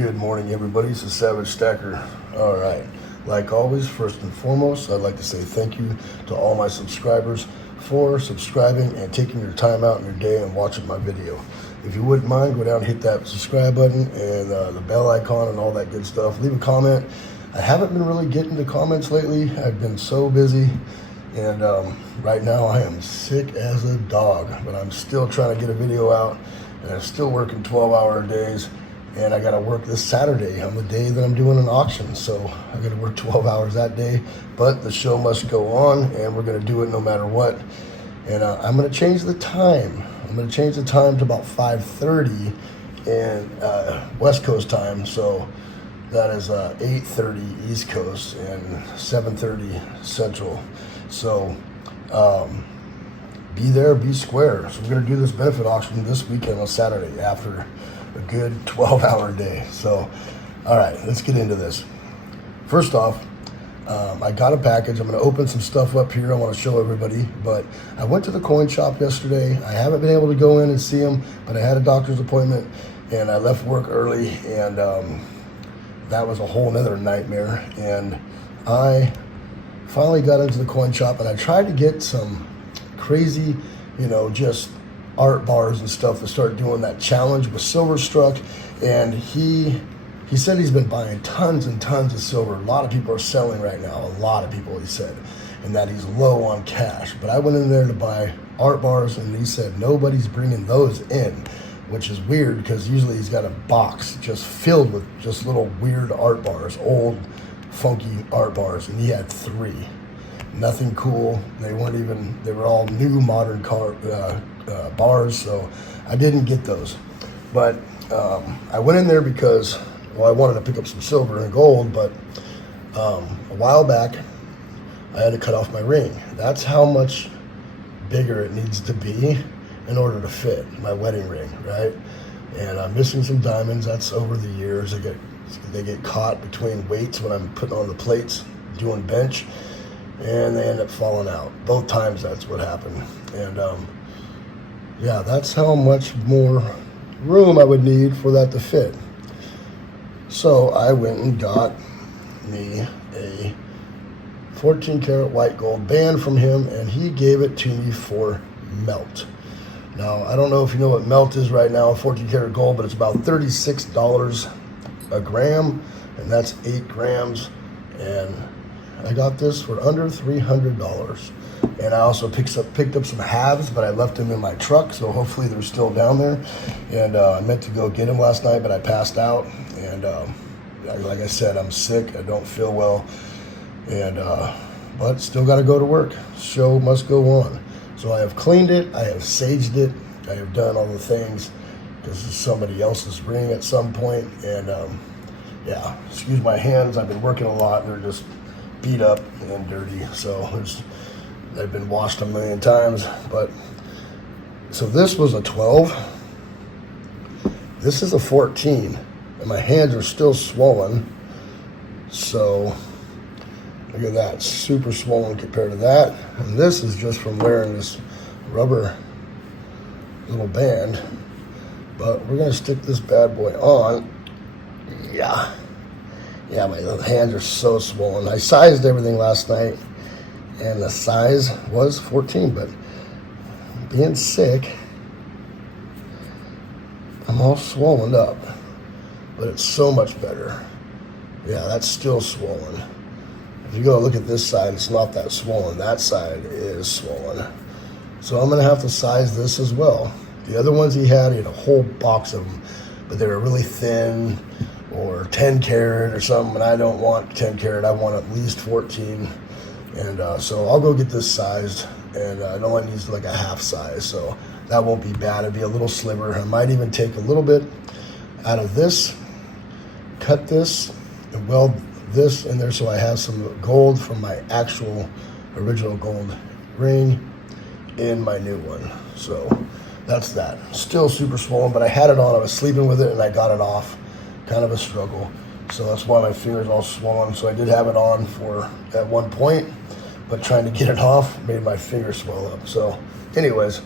Good morning, everybody. It's the Savage Stacker. All right. Like always, first and foremost, I'd like to say thank you to all my subscribers for subscribing and taking your time out in your day and watching my video. If you wouldn't mind, go down and hit that subscribe button and the bell icon and all that good stuff. Leave a comment. I haven't been really getting to comments lately. I've been so busy, and right now I am sick as a dog, but I'm still trying to get a video out, and I'm still working 12-hour days. And I got to work this Saturday on the day that I'm doing an auction. So I got to work 12 hours that day, but the show must go on and we're going to do it no matter what. And I'm going to change the time. I'm going to change the time to about 5:30 in West Coast time. So that is 8:30 East Coast and 7:30 Central. So be there, be square. So we're going to do this benefit auction this weekend on Saturday after a good 12-hour day. So, all right, let's get into this. First off, I got a package. I'm going to open some stuff up here. I want to show everybody, but I went to the coin shop yesterday. I haven't been able to go in and see them, but I had a doctor's appointment, and I left work early, and that was a whole nother nightmare. And I finally got into the coin shop, and I tried to get some crazy, just art bars and stuff to start doing that challenge with silver struck. And he said he's been buying tons and tons of silver. A lot of people are selling right now, a lot of people, he said, and that he's low on cash. But I went in there to buy art bars, and he said nobody's bringing those in, which is weird because usually he's got a box just filled with just little weird art bars, old funky art bars, and he had 3. Nothing cool. They were all new modern bars, so I didn't get those. But I went in there because, I wanted to pick up some silver and gold, but a while back I had to cut off my ring. That's how much bigger it needs to be in order to fit my wedding ring, right? And I'm missing some diamonds. That's over the years. They get caught between weights when I'm putting on the plates doing bench, and they end up falling out. Both times that's what happened. And yeah, that's how much more room I would need for that to fit. So I went and got me a 14 karat white gold band from him, and he gave it to me for melt. Now, I don't know if you know what melt is right now, 14 karat gold, but it's about $36 a gram, and that's 8 grams. And I got this for under $300. And I also picked up some halves, but I left them in my truck, so hopefully they're still down there. And I meant to go get them last night, but I passed out. And like I said, I'm sick. I don't feel well. And but still got to go to work. Show must go on. So I have cleaned it. I have saged it. I have done all the things because it's somebody else's ring at some point. And yeah, excuse my hands. I've been working a lot. They're just beat up and dirty. So they've been washed a million times. But so this was a 12. This is a 14, and my hands are still swollen. So look at that, super swollen compared to that. And this is just from wearing this rubber little band. But we're gonna stick this bad boy on. Yeah, my little hands are so swollen. I sized everything last night, and the size was 14, but being sick, I'm all swollen up, but it's so much better. Yeah, that's still swollen. If you go look at this side, it's not that swollen. That side is swollen. So I'm gonna have to size this as well. The other ones he had a whole box of them, but they were really thin, or 10 karat or something, and I don't want 10 karat, I want at least 14. And so I'll go get this sized, and it only needs like a half size, so that won't be bad. It'll be a little sliver. I might even take a little bit out of this, cut this, and weld this in there so I have some gold from my actual original gold ring in my new one. So that's that. Still super swollen, but I had it on. I was sleeping with it, and I got it off. Kind of a struggle. So that's why my finger's all swollen. So I did have it on at one point, but trying to get it off made my finger swell up. So anyways,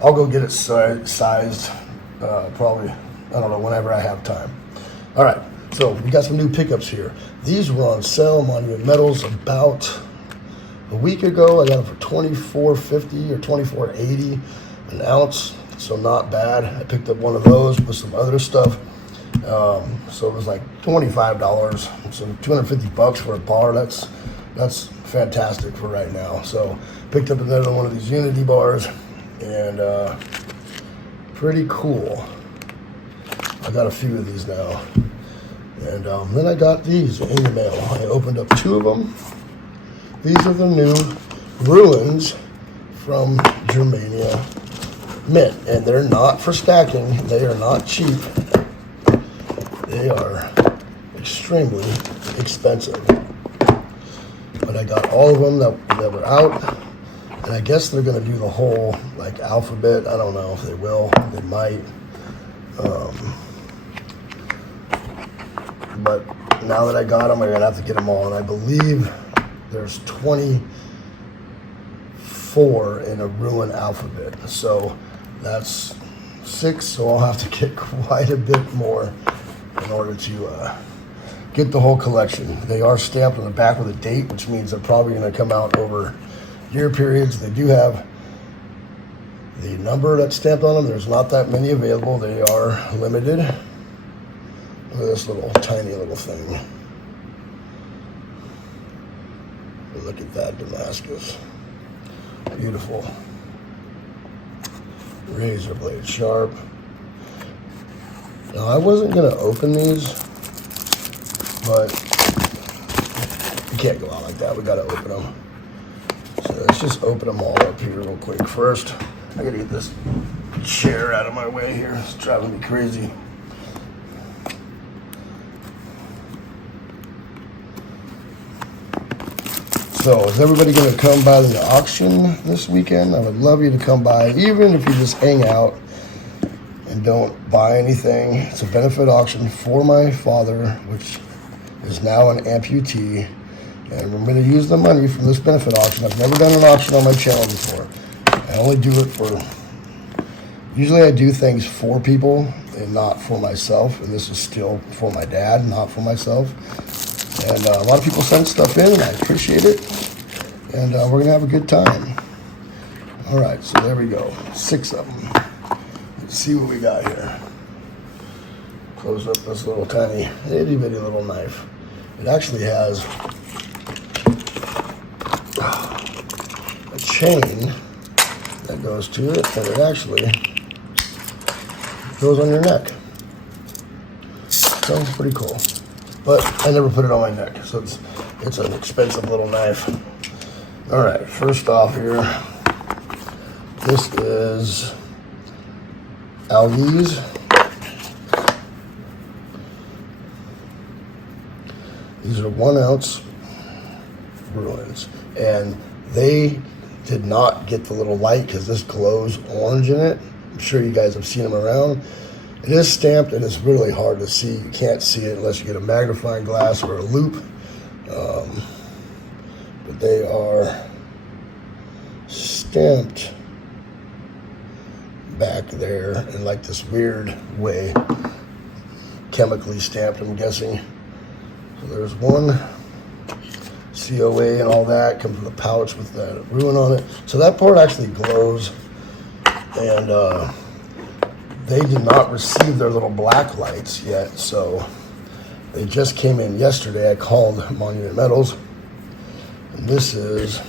I'll go get it sized probably, I don't know, whenever I have time. All right, so we got some new pickups here. These were on sale, Monument Metals, about a week ago. I got them for $24.50 or $24.80 an ounce, so not bad. I picked up one of those with some other stuff. So it was like $25, so $250 for a bar. That's fantastic for right now. So picked up another one of these Unity bars, and pretty cool. I got a few of these now. And then I got these in the mail. I opened up 2 of them. These are the new ruins from Germania Mint, and they're not for stacking. They are not cheap. They are extremely expensive. But I got all of them that were out, and I guess they're going to do the whole like alphabet. I don't know if they will. They might. But now that I got them, I'm going to have to get them all. And I believe there's 24 in a ruin alphabet. So that's 6. So I'll have to get quite a bit more in order to get the whole collection. They are stamped on the back with a date, which means they're probably going to come out over year periods. They do have the number that's stamped on them. There's not that many available. They are limited. Look at this little tiny little thing. Look at that Damascus. Beautiful. Razor blade sharp. Now I wasn't going to open these, but you can't go out like that. We got to open them. So let's just open them all up here real quick. First, I got to get this chair out of my way here. It's driving me crazy. So is everybody going to come by the auction this weekend? I would love you to come by, even if you just hang out and don't buy anything. It's a benefit auction for my father, which is now an amputee, and we're going to use the money from this benefit auction. I've never done an auction on my channel before. I only do it for, usually I do things for people and not for myself, and this is still for my dad, not for myself. And a lot of people send stuff in, and I appreciate it. And we're going to have a good time. All right, so there we go. 6 of them. Let's see what we got here. Close up this little tiny, itty bitty little knife. It actually has a chain that goes to it, and it actually goes on your neck. Sounds pretty cool. But I never put it on my neck, so it's an expensive little knife. All right, first off here, this is adheres. These are 1 ounce ruins, and they did not get the little light because this glows orange in it. I'm sure you guys have seen them around. It is stamped, and it's really hard to see. You can't see it unless you get a magnifying glass or a loop. But they are stamped back there in like this weird way, chemically stamped, I'm guessing. So there's one COA and all that, comes with a pouch with that ruin on it. So that part actually glows, and they did not receive their little black lights yet, so they just came in yesterday. I called Monument Metals, and this is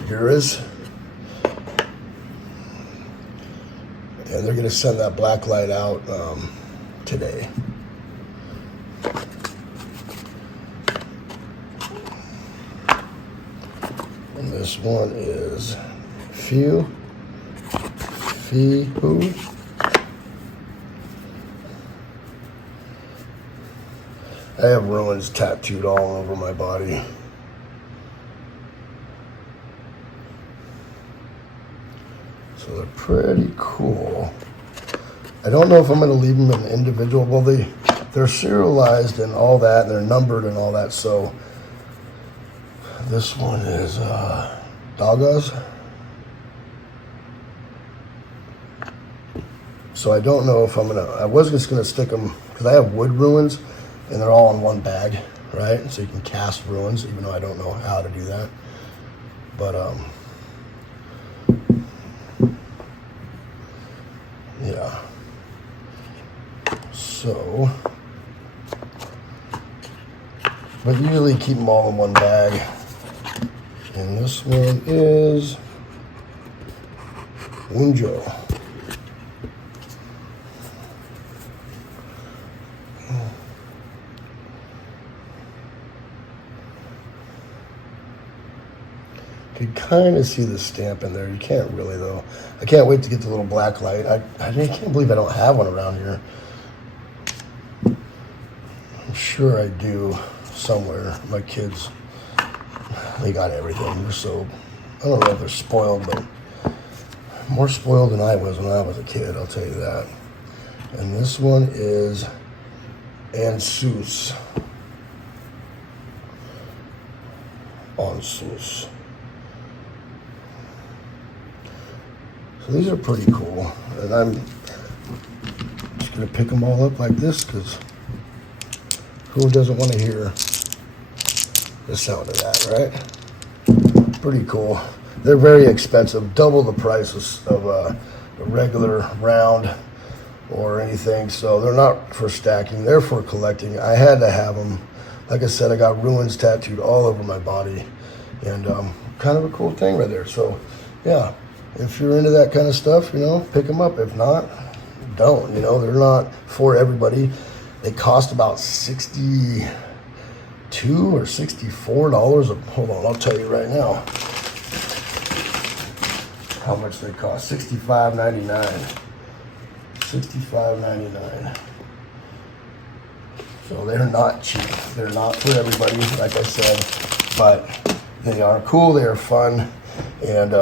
adheres, and they're going to send that black light out today. And this one is Fiu. I have ruins tattooed all over my body. So they're pretty cool. I don't know if I'm going to leave them in individual. Well, they're serialized and all that, and they're numbered and all that. So this one is Dagas. So I don't know if I was just gonna stick them, because I have wood ruins and they're all in one bag, right? So you can cast ruins, even though I don't know how to do that. But yeah. So, but usually keep them all in one bag. And this one is Wunjo. You can kind of see the stamp in there. You can't really, though. I can't wait to get the little black light. I can't believe I don't have one around here. I'm sure I do somewhere. My kids, they got everything. They're so, I don't know if they're spoiled, but more spoiled than I was when I was a kid, I'll tell you that. And this one is Ansus. Ansus. So these are pretty cool, and I'm just gonna pick them all up like this, because who doesn't want to hear the sound of that, right? Pretty cool. They're very expensive, double the price of a regular round or anything, so they're not for stacking, they're for collecting. I had to have them. Like I said, I got ruins tattooed all over my body, and kind of a cool thing right there. So yeah, if you're into that kind of stuff, you know, pick them up. If not, don't. You know, they're not for everybody. They cost about $62 or $64. Hold on, I'll tell you right now how much they cost. $65.99. $65.99. So they're not cheap. They're not for everybody, like I said, but they are cool. They are fun, and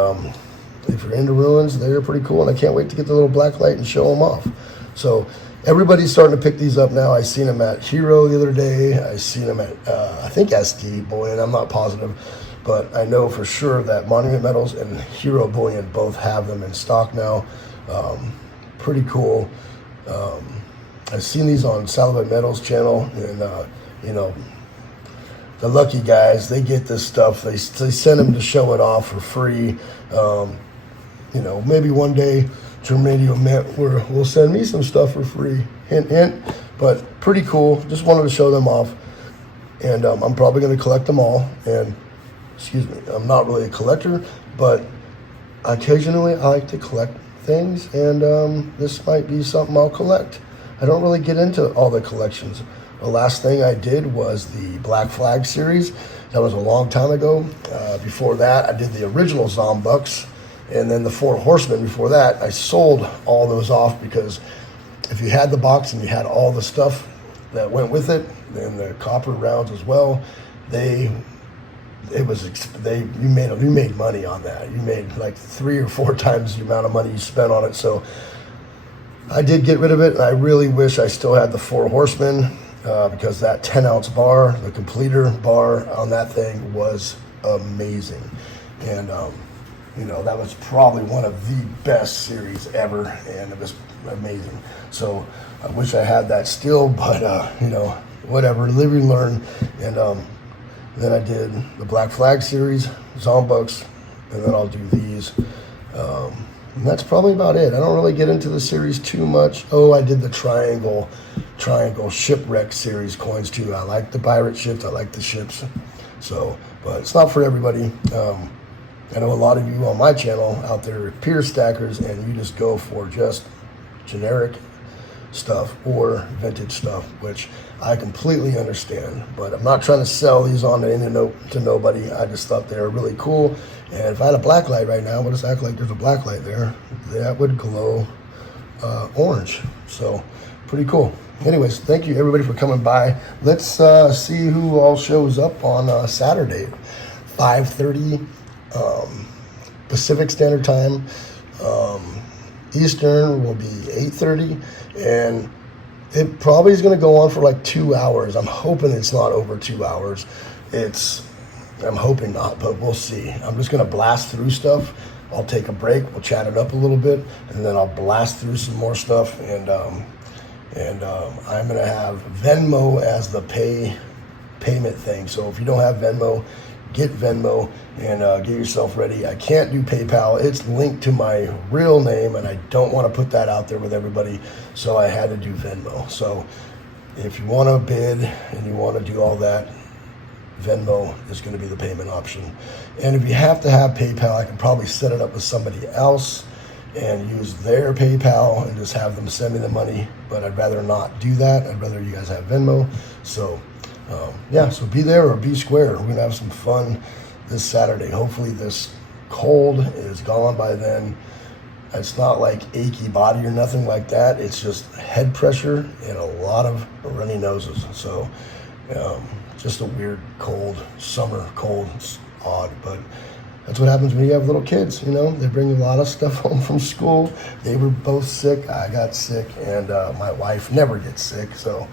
if you're into ruins, they're pretty cool. And I can't wait to get the little black light and show them off. So everybody's starting to pick these up now. I seen them at Hero the other day. I seen them at I think SD Bullion. I'm not positive, but I know for sure that Monument Metals and Hero Bullion both have them in stock now. Pretty cool. I've seen these on Salvate Metals channel, and you know, the lucky guys, they get this stuff. They send them to show it off for free. You know, maybe one day Germania Mint will send me some stuff for free. Hint, hint. But pretty cool. Just wanted to show them off, and I'm probably going to collect them all. And excuse me, I'm not really a collector, but occasionally I like to collect things, and this might be something I'll collect. I don't really get into all the collections. The last thing I did was the Black Flag series. That was a long time ago. Before that, I did the original Zombucks, and then the Four Horsemen. Before that, I sold all those off, because if you had the box and you had all the stuff that went with it, and the copper rounds as well, you made money on that. You made like 3 or 4 times the amount of money you spent on it. So I did get rid of it, and I really wish I still had the Four Horsemen, because that 10-ounce bar, the completer bar on that thing was amazing. And you know, that was probably one of the best series ever, and it was amazing. So I wish I had that still, but you know, whatever, live and learn. And then I did the Black Flag series, Zombucks, and then I'll do these. And that's probably about it. I don't really get into the series too much. Oh, I did the triangle shipwreck series coins too. I like the pirate ships. I like the ships. So, but it's not for everybody. I know a lot of you on my channel out there are peer stackers, and you just go for just generic stuff or vintage stuff, which I completely understand. But I'm not trying to sell these on to nobody. I just thought they were really cool. And if I had a black light right now, we'll just act like there's a black light there. That would glow orange. So pretty cool. Anyways, thank you everybody for coming by. Let's see who all shows up on Saturday, 5:30 Pacific Standard Time. Eastern will be 8:30, and it probably is going to go on for like 2 hours. I'm hoping it's not over 2 hours. I'm hoping not, but we'll see. I'm just going to blast through stuff I'll take a break, we'll chat it up a little bit, and then I'll blast through some more stuff. And I'm gonna have Venmo as the payment thing. So if you don't have Venmo, get Venmo and get yourself ready. I can't do PayPal. It's linked to my real name, and I don't want to put that out there with everybody, so I had to do Venmo. So if you want to bid and you want to do all that, Venmo is going to be the payment option. And if you have to have PayPal, I can probably set it up with somebody else and use their PayPal and just have them send me the money, but I'd rather not do that. I'd rather you guys have Venmo. So yeah, so be there or be square. We're gonna have some fun this Saturday. Hopefully this cold is gone by then. It's not like achy body or nothing like that. It's just head pressure and a lot of runny noses. So just a weird cold, summer cold. It's odd, but that's what happens when you have little kids. You know, they bring a lot of stuff home from school. They were both sick. I got sick, and my wife never gets sick, so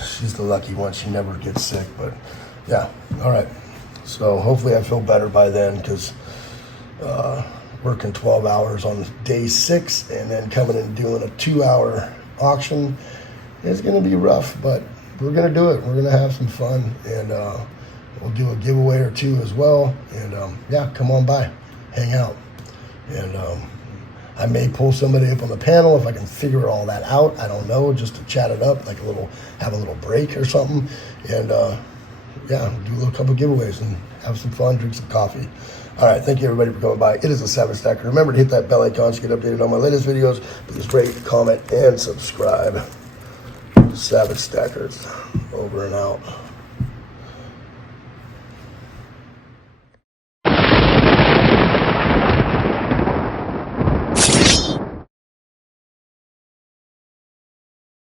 she's the lucky one. She never gets sick. But yeah, all right. So hopefully I feel better by then, because working 12 hours on day 6 and then coming and doing a 2-hour auction is going to be rough, but we're going to do it. We're going to have some fun, and we'll do a giveaway or 2 as well. And yeah, come on by, hang out. And I may pull somebody up on the panel if I can figure all that out. I don't know, just to chat it up, like have a little break or something. And yeah, do a little couple giveaways and have some fun, drink some coffee. All right, thank you everybody for coming by. It is the Savage Stacker. Remember to hit that bell icon to get updated on my latest videos. Please rate, comment, and subscribe. Savage Stackers, over and out.